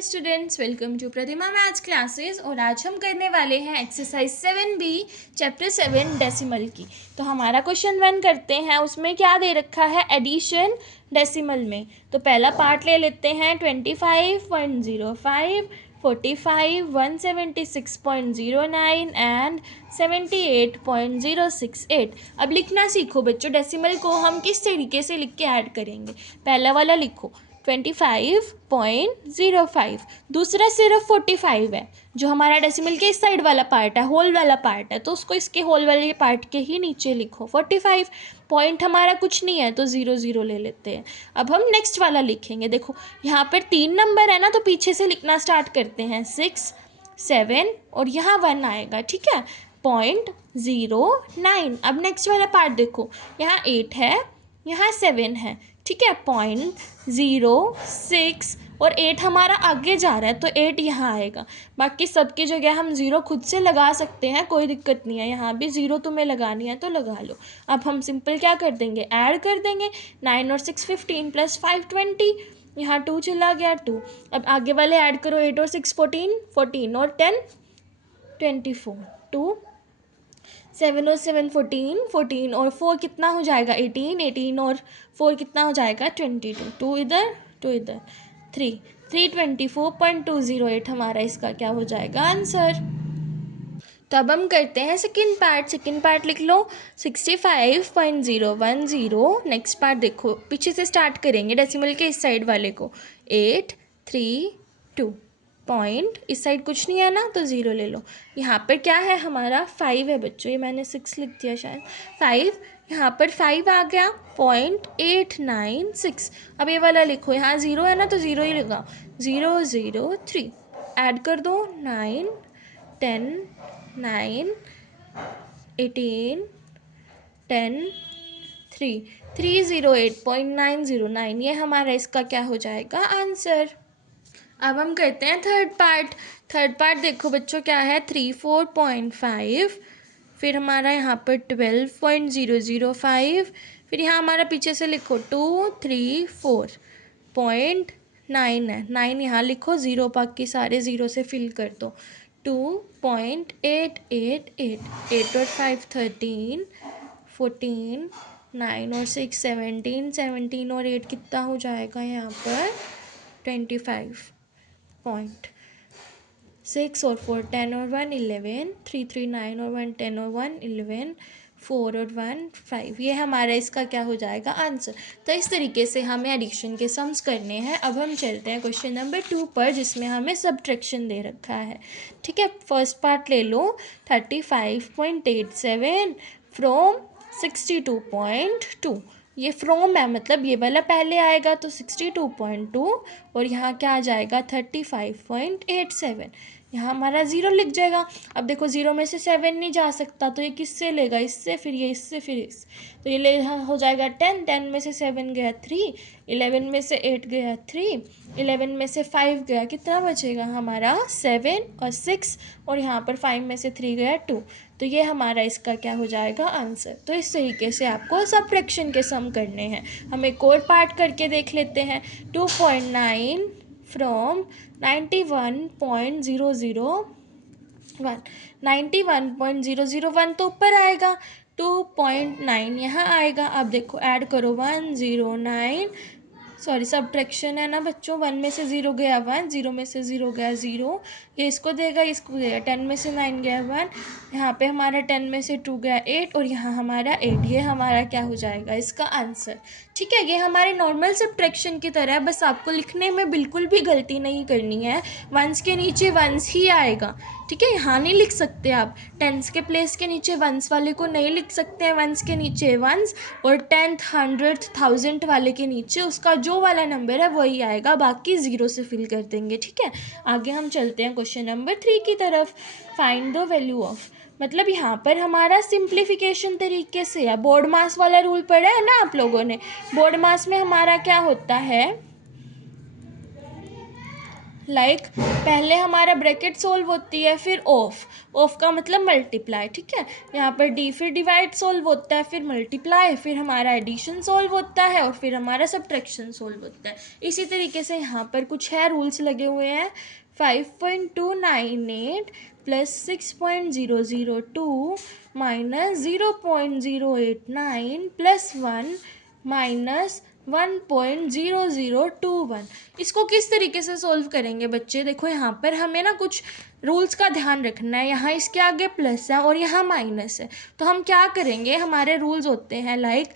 Dear students, welcome to Pratima maths classes. और आज हम करने वाले हैं एक्सरसाइज 7B चैप्टर 7 डेसिमल की। तो हमारा क्वेश्चन 1 करते हैं। उसमें क्या दे रखा है? एडिशन डेसिमल में। तो पहला पार्ट ले लेते हैं 25.05, 45, 176.09 एंड 78.068। अब लिखना सीखो बच्चों। डेसिमल को हम किस तरीके से लिख के ऐड करेंगे। पहला वाला लिखो 25.05, दूसरा सिर्फ 45 है जो हमारा डेसिमल के इस साइड वाला पार्ट है, होल वाला पार्ट है, तो उसको इसके होल वाले पार्ट के ही नीचे लिखो 45। पॉइंट हमारा कुछ नहीं है तो 0 0 ले लेते हैं। अब हम नेक्स्ट वाला लिखेंगे। देखो यहाँ पर 3 नंबर है ना, तो पीछे से लिखना स्टार्ट करते हैं 6 7 और यहाँ 1 आएगा, ठीक है, 0.09। अब नेक्स्ट वाला पार्ट देखो, यहाँ 8 है, यहाँ 7 है, ठीक है, 0.06 और 8 हमारा आगे जा रहा है तो 8 यहाँ आएगा। बाकी सबकी जगह हम 0 खुद से लगा सकते हैं, कोई दिक्कत नहीं है। यहाँ भी 0 तुम्हें लगानी है तो लगा लो। अब हम सिंपल क्या कर देंगे, ऐड कर देंगे। 9 और 6 15 प्लस 5 20, यहाँ 2 चला गया 2। अब आगे वाले ऐड करो, 8 और 6 14, 14 और 10 24, 2 7 और 7 14, 14 और 4 कितना हो जाएगा 18, 18 और 4 कितना हो जाएगा 22, 2 इधर 2 इधर 3, 324.208 हमारा इसका क्या हो जाएगा आंसर। तो अब हम करते हैं सेकंड पार्ट। सेकंड पार्ट लिख लो 65.010। नेक्स्ट पार्ट देखो, पीछे से स्टार्ट करेंगे डेसिमल के इस साइड वाले को। 8 3 2 पॉइंट, इस साइड कुछ नहीं है ना तो 0 ले लो। यहाँ पर क्या है हमारा 5 है बच्चों, ये मैंने 6 लिख दिया शायद, 5, यहाँ पर 5 आ गया 0.896। अब ये वाला लिखो, यहाँ 0 है ना तो 0 ही लगा, 0 0 3, ऐड कर दो 9 10 9 18 10 3, 308.909। ये हमारा इसका क्या हो जाएगा आंसर। अब हम करते हैं थर्ड पार्ट। थर्ड पार्ट देखो बच्चों क्या है, 34.5, फिर हमारा यहाँ पर 12.005, फिर यहाँ हमारा पीछे से लिखो 234.9 है, 9 यहाँ लिखो, 0 बाकी सारे 0 से फिल कर दो। 2.888, 8 और 5 13, 14, 9 और 6 17, 17 और 8 कितना हो जाएगा यहाँ पर 25 पॉइंट, 6 और 4 10 और 1 11, 3 3 9 और 1 10 और 1 11, 4 और 1 5। ये हमारा इसका क्या हो जाएगा आंसर। तो इस तरीके से हमें एडिशन के सम्स करने हैं। अब हम चलते हैं क्वेश्चन नंबर 2 पर, जिसमें हमें सब्ट्रैक्शन दे रखा है, ठीक है। फर्स्ट पार्ट ले लो 35.87 फ्रॉम 62.2। ये फ्रॉम है, मतलब ये वाला पहले आएगा तो 62.2 और यहाँ क्या आ जाएगा 35.87। यहाँ हमारा 0 लिख जाएगा। अब देखो 0 में से 7 नहीं जा सकता तो ये किससे लेगा, इससे, फिर ये इससे, फिर इस, तो ये ले हो जाएगा 10, 10 में से 7 गया 3, 11 में से 8 गया 3, 11 में से 5 गया, कितना बचेगा हमारा 7 और 6, और यहाँ पर 5 में से 3 गया 2। तो ये हमारा इसका क्या हो जाएगा आंसर। तो इस तरीके से आपको सबट्रैक्शन के सम करने हैं। हम एक और पार्ट करके देख लेते हैं। 2.9 फ्रॉम 91.001, 91.001 तो ऊपर आएगा, 2.9 यहाँ आएगा। अब देखो ऐड करो 109, सॉरी सब्ट्रैक्शन है ना बच्चों, 1 में से 0 गया 1, 0 में से 0 गया 0, ये इसको देगा इसको देगा, 10 में से 9 गया 1, यहाँ पे हमारा 10 में से 2 गया 8 और यहाँ हमारा 8। ये हमारा क्या हो जाएगा इसका आंसर, ठीक है। ये हमारे नॉर्मल सब्ट्रैक्शन की तरह है, बस आपको लिखने में बिल्कुल भी गलती नहीं करनी है। वंस के नीचे वंस ही आएगा, ठीक है। यहाँ नहीं लिख सकते आप, टेंस के प्लेस के नीचे वंस वाले को नहीं लिख सकते हैं, वंस के नीचे वंस, और 10th 100th 1000 वाले के नीचे उसका जो वाला नंबर है वही आएगा, बाकी 0 से फिल कर देंगे, ठीक है। आगे हम चलते हैं क्वेश्चन नंबर 3 की तरफ। फाइंड द वैल्यू ऑफ, मतलब यहाँ पर हमारा सिंप्लीफिकेशन तरीके से है। बोर्ड मास वाला रूल पढ़ा है ना आप लोगों ने। बोर्ड मास में हमारा क्या होता है, लाइक पहले हमारा ब्रैकेट सोल्व होती है, फिर ऑफ का मतलब मल्टीप्लाई, ठीक है। यहाँ पर डी, फिर डिवाइड सोल्व होता है, फिर मल्टीप्लाई, फिर हमारा एडिशन सोल्व होता है और फिर हमारा सब्ट्रैक्शन सोल्व होता है। इसी तरीके से यहाँ पर कुछ है रूल्स लगे हुए हैं। 5.298 प्लस 6.002 माइनस 0.089 प्लस 1 माइनस 1.0021। इसको किस तरीके से सोल्व करेंगे बच्चे? देखो यहाँ पर हमें ना कुछ रूल्स का ध्यान रखना है। यहाँ इसके आगे प्लस है और यहाँ माइनस है, तो हम क्या करेंगे, हमारे रूल्स होते हैं लाइक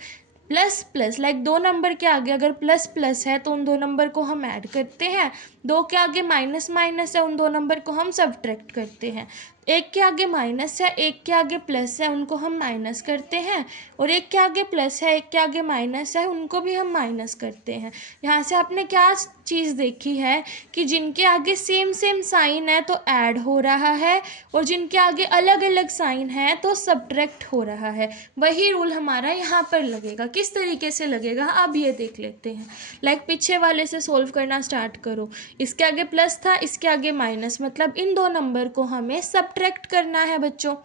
प्लस प्लस, लाइक दो नंबर के आगे अगर प्लस प्लस है तो उन दो नंबर को हम ऐड करते हैं, दो के आगे माइनस माइनस है उन दो नंबर को हम सब्ट्रैक्ट करते हैं, एक के आगे माइनस है एक के आगे प्लस है उनको हम माइनस करते हैं, और एक के आगे प्लस है एक के आगे माइनस है उनको भी हम माइनस करते हैं। यहाँ से आपने क्या चीज़ देखी है कि जिनके आगे सेम सेम साइन है तो ऐड हो रहा है, और जिनके आगे अलग अलग साइन है तो सब्ट्रैक्ट हो रहा है। वही रूल हमारा यहाँ पर लगेगा। किस तरीके से लगेगा अब ये देख लेते हैं। लाइक पीछे वाले से सोल्व करना स्टार्ट करो। इसके आगे प्लस था, इसके आगे माइनस, मतलब इन दो नंबर को हमें सब्ट्रैक्ट करना है बच्चों।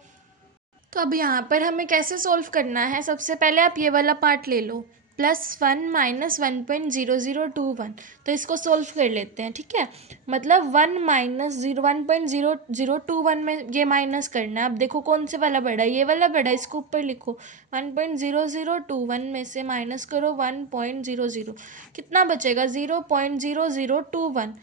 तो अब यहाँ पर हमें कैसे सोल्व करना है, सबसे पहले आप ये वाला पार्ट ले लो, +1 माइनस 1.0021, तो इसको सोल्व कर लेते हैं, ठीक है। मतलब 1 माइनस 1.0021 में ये माइनस करना है। अब देखो कौन से वाला बड़ा है, ये वाला बड़ा है, इसको ऊपर लिखो। 1.0021 में से माइनस करो 1.00, कितना बचेगा 0.0021।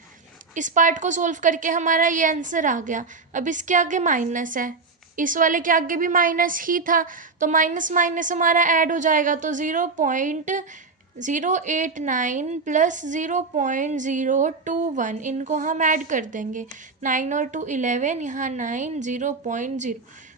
इस पार्ट को सोल्व करके हमारा ये आंसर आ गया। अब इसके आगे माइनस है, इस वाले के आगे भी माइनस ही था, तो माइनस माइनस हमारा ऐड हो जाएगा, तो 0.089 प्लस 0.021 इनको हम ऐड कर देंगे। 9 और 2 11, यहाँ 9 0.0,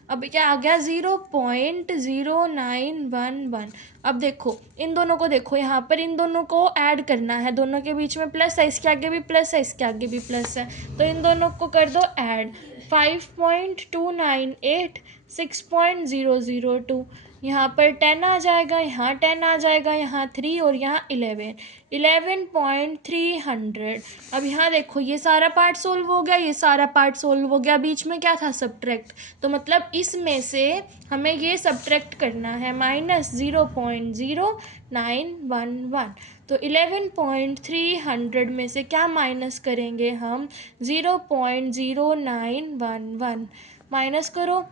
अब क्या आ गया 0.0911। अब देखो इन दोनों को, देखो यहाँ पर इन दोनों को ऐड करना है, दोनों के बीच में प्लस है, इसके आगे भी प्लस है, इसके आगे भी प्लस है, तो इन दोनों को कर दो ऐड। 5.298 6.002, यहाँ पर 10 आ जाएगा, यहाँ 10 आ जाएगा, यहाँ 3 और यहाँ 11, 11.300। अब यहाँ देखो ये सारा पार्ट सोल्व हो गया, ये सारा पार्ट सोल्व हो गया, बीच में क्या था सब्ट्रैक्ट, तो मतलब इसमें से हमें ये सब्ट्रैक्ट करना है माइनस 0.0911। तो 11.300 में से क्या माइनस करेंगे हम, 0.0911 माइनस करो।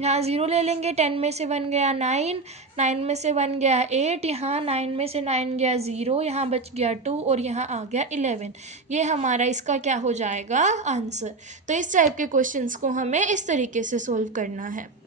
यहाँ 0 ले लेंगे, 10 में से 1 गया 9, 9 में से 1 गया 8, यहाँ 9 में से 9 गया 0, यहाँ बच गया 2 और यहाँ आ गया 11। ये हमारा इसका क्या हो जाएगा आंसर। तो इस टाइप के क्वेश्चंस को हमें इस तरीके से सोल्व करना है।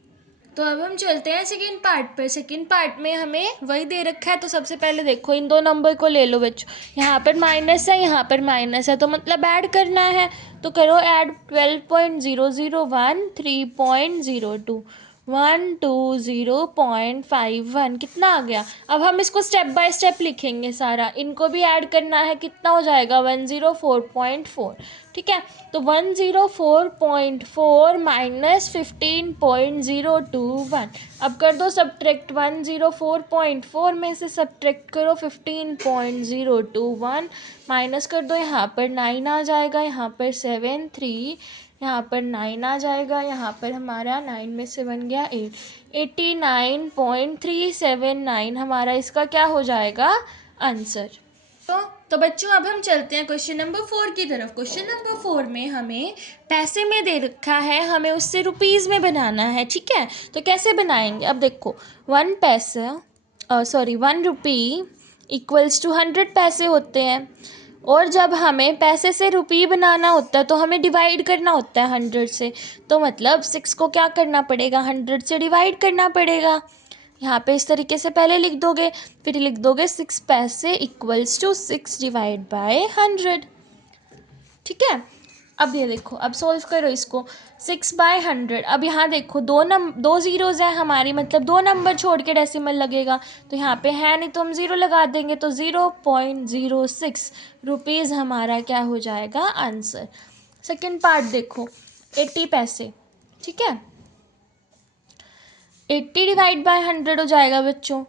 तो अब हम चलते हैं सेकेंड पार्ट पर। सेकेंड पार्ट में हमें वही दे रखा है, तो सबसे पहले देखो इन दो नंबर को ले लो बच्चों, यहाँ पर माइनस है यहाँ पर माइनस है, तो मतलब ऐड करना है, तो करो ऐड। 12.001 3.02 120.51 कितना आ गया। अब हम इसको स्टेप बाय स्टेप लिखेंगे सारा, इनको भी ऐड करना है, कितना हो जाएगा 104.4, ठीक है। तो 104.4 माइनस 15.021, अब कर दो सब्ट्रैक्ट। 104.4 में से सब्ट्रैक्ट करो 15.021, माइनस कर दो, यहाँ पर 9 आ जाएगा, यहाँ पर 7 3, यहाँ पर 9 आ जाएगा, यहाँ पर हमारा 9 में से बन गया 8, 89.379 हमारा इसका क्या हो जाएगा आंसर। तो बच्चों अब हम चलते हैं क्वेश्चन नंबर 4 की तरफ। क्वेश्चन नंबर 4 में हमें पैसे में दे रखा है, हमें उससे रुपीज़ में बनाना है, ठीक है। तो कैसे बनाएंगे, अब देखो 1 रुपी इक्वल्स टू 100 पैसे होते हैं, और जब हमें पैसे से रुपये बनाना होता है तो हमें डिवाइड करना होता है 100 से, तो मतलब 6 को क्या करना पड़ेगा 100 से डिवाइड करना पड़ेगा। यहाँ पे इस तरीके से पहले लिख दोगे, फिर लिख दोगे 6 पैसे इक्वल्स टू 6 डिवाइड बाय 100, ठीक है। अब ये देखो, अब सोल्व करो इसको, 6/100। अब यहाँ देखो दो ज़ीरोज़ हैं हमारी, मतलब दो नंबर छोड़ के डेसिमल लगेगा, तो यहाँ पे है नहीं तो हम 0 लगा देंगे, तो 0.06 रुपीज़ हमारा क्या हो जाएगा आंसर। सेकंड पार्ट देखो, 80 पैसे, ठीक है। 80 डिवाइड बाय 100 हो जाएगा बच्चों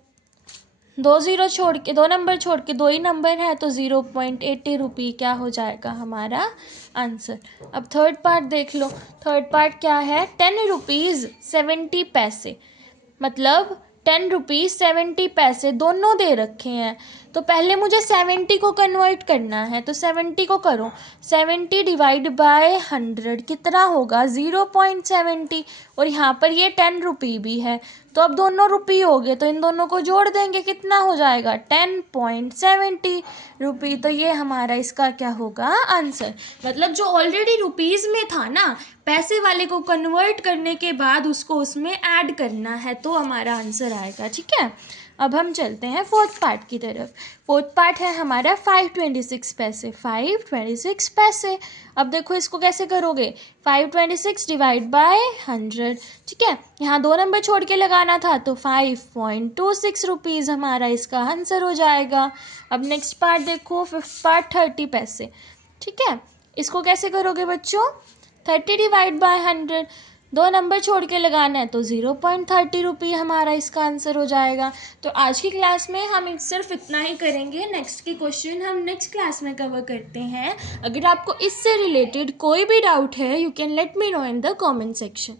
दो ज़ीरो छोड़ के, दो नंबर छोड़ के दो ही नंबर है, तो 0.80 रुपये क्या हो जाएगा हमारा आंसर। अब थर्ड पार्ट देख लो। थर्ड पार्ट क्या है, 10 रुपीज़ 70 पैसे, मतलब 10 रुपीज़ 70 पैसे दोनों दे रखे हैं। तो पहले मुझे 70 को कन्वर्ट करना है, तो 70 को करो, 70 डिवाइड बाय 100 कितना होगा 0.70, और यहाँ पर ये 10 रुपये भी है, तो अब दोनों रुपये हो गए, तो इन दोनों को जोड़ देंगे, कितना हो जाएगा 10.70 रुपये। तो ये हमारा इसका क्या होगा आंसर। मतलब जो ऑलरेडी रुपीज़ में था ना, पैसे वाले को कन्वर्ट करने के बाद उसको उसमें ऐड करना है, तो हमारा आंसर आएगा। ठीक है, अब हम चलते हैं फोर्थ पार्ट की तरफ। फोर्थ पार्ट है हमारा 526 पैसे, 526 पैसे। अब देखो इसको कैसे करोगे, 526 डिवाइड बाय 100। ठीक है, यहाँ दो नंबर छोड़ के लगाना था, तो 5.26 रुपीज़ हमारा इसका आंसर हो जाएगा। अब नेक्स्ट पार्ट देखो, फिफ्थ पार्ट 30 पैसे। ठीक है, इसको कैसे करोगे बच्चों, 30 डिवाइड बाय 100, दो नंबर छोड़ के लगाना है, तो 0.30 रुपये हमारा इसका आंसर हो जाएगा। तो आज की क्लास में हम सिर्फ इतना ही करेंगे, नेक्स्ट की क्वेश्चन हम नेक्स्ट क्लास में कवर करते हैं। अगर आपको इससे रिलेटेड कोई भी डाउट है, you can let me know in the comment section.